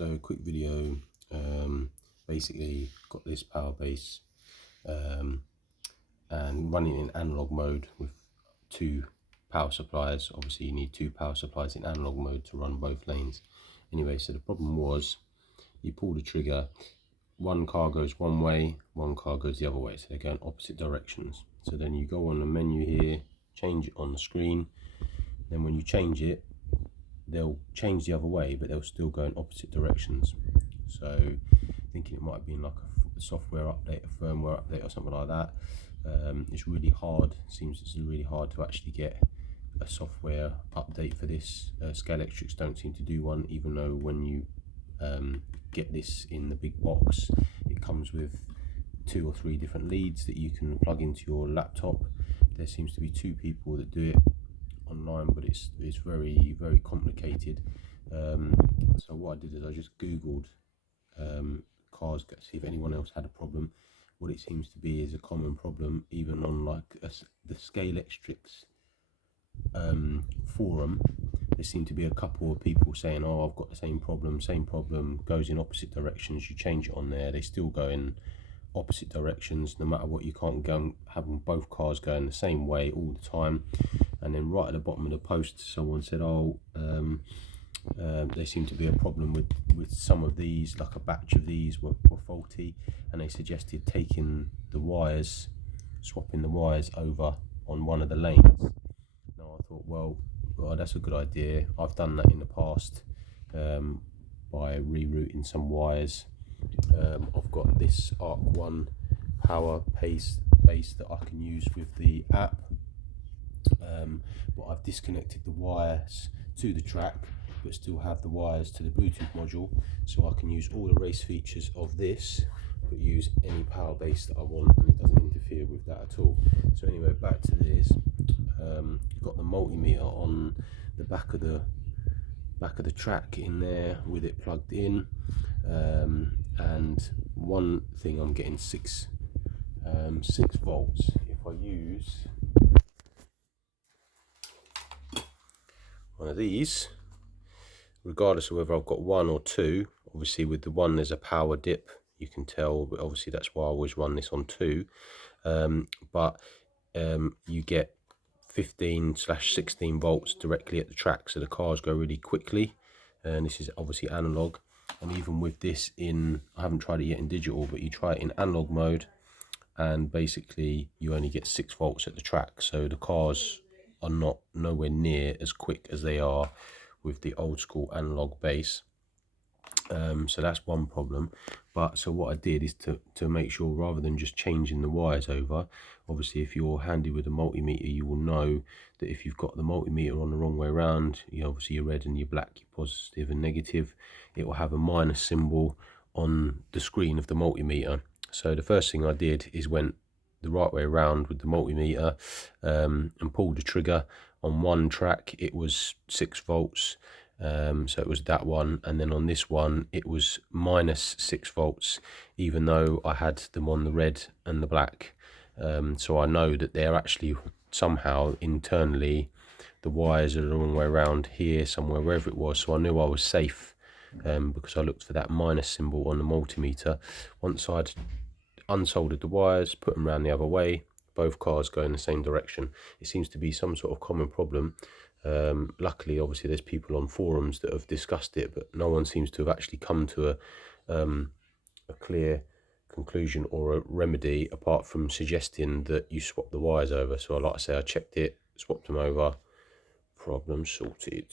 So quick video, basically got this power base and running in analog mode with two power supplies. Obviously you need two power supplies in analog mode to run both lanes. Anyway, so the problem was you pull the trigger, one car goes one way, one car goes the other way, so they're going opposite directions. So then you go on the menu here, change it on the screen, then when you change it, they'll change the other way, but they'll still go in opposite directions. So thinking it might have been like a software update, a firmware update or something like that. It's really hard, seems it's really hard to actually get a software update for this. Scalextrics don't seem to do one, even though when you get this in the big box, it comes with 2 or 3 different leads that you can plug into your laptop. There seems to be 2 people that do it online, but it's very complicated. So what I did is I just googled cars, see if anyone else had a problem. What it seems to be is a common problem, even on like the scalextrics forum. There seem to be a couple of people saying, oh, I've got the same problem, goes in opposite directions. You change it on there, they still go in opposite directions no matter what. You can't go and have both cars going the same way all the time. And then right at the bottom of the post, someone said, oh, there seemed to be a problem with some of these, like a batch of these were faulty, and they suggested taking the wires, swapping the wires over on one of the lanes. Now I thought, well, that's a good idea. I've done that in the past by rerouting some wires. I've got this Arc 1 power base that I can use with the app, but I've disconnected the wires to the track but still have the wires to the Bluetooth module, so I can use all the race features of this but use any power base that I want, and it doesn't interfere with that at all. So anyway, back to this. Got the multimeter on the back of the track in there with it plugged in, and one thing, I'm getting 6 volts. If I use one of these, regardless of whether I've got 1 or 2, obviously with the 1 there's a power dip, you can tell, but obviously that's why I always run this on 2. You get 15/16 volts directly at the track, so the cars go really quickly. And this is obviously analog, and even with this in, I haven't tried it yet in digital, but you try it in analog mode and basically you only get 6 volts at the track, so the cars are nowhere near as quick as they are with the old school analog base. So that's one problem. But so what I did is to make sure, rather than just changing the wires over, obviously if you're handy with a multimeter, you will know that if you've got the multimeter on the wrong way around, you know, obviously your red and your black, your positive and negative, it will have a minus symbol on the screen of the multimeter. So the first thing I did is went the right way around with the multimeter and pulled the trigger. On one track it was 6 volts, so it was that one, and then on this one it was minus 6 volts, even though I had them on the red and the black. So I know that they're actually somehow internally, the wires are the wrong way around here somewhere, wherever it was. So I knew I was safe because I looked for that minus symbol on the multimeter. Once I'd unsoldered the wires, put them around the other way, both cars go in the same direction. It seems to be some sort of common problem. Luckily, obviously, there's people on forums that have discussed it, but no one seems to have actually come to a clear conclusion or a remedy, apart from suggesting that you swap the wires over. So like I say, I checked it, swapped them over, problem sorted.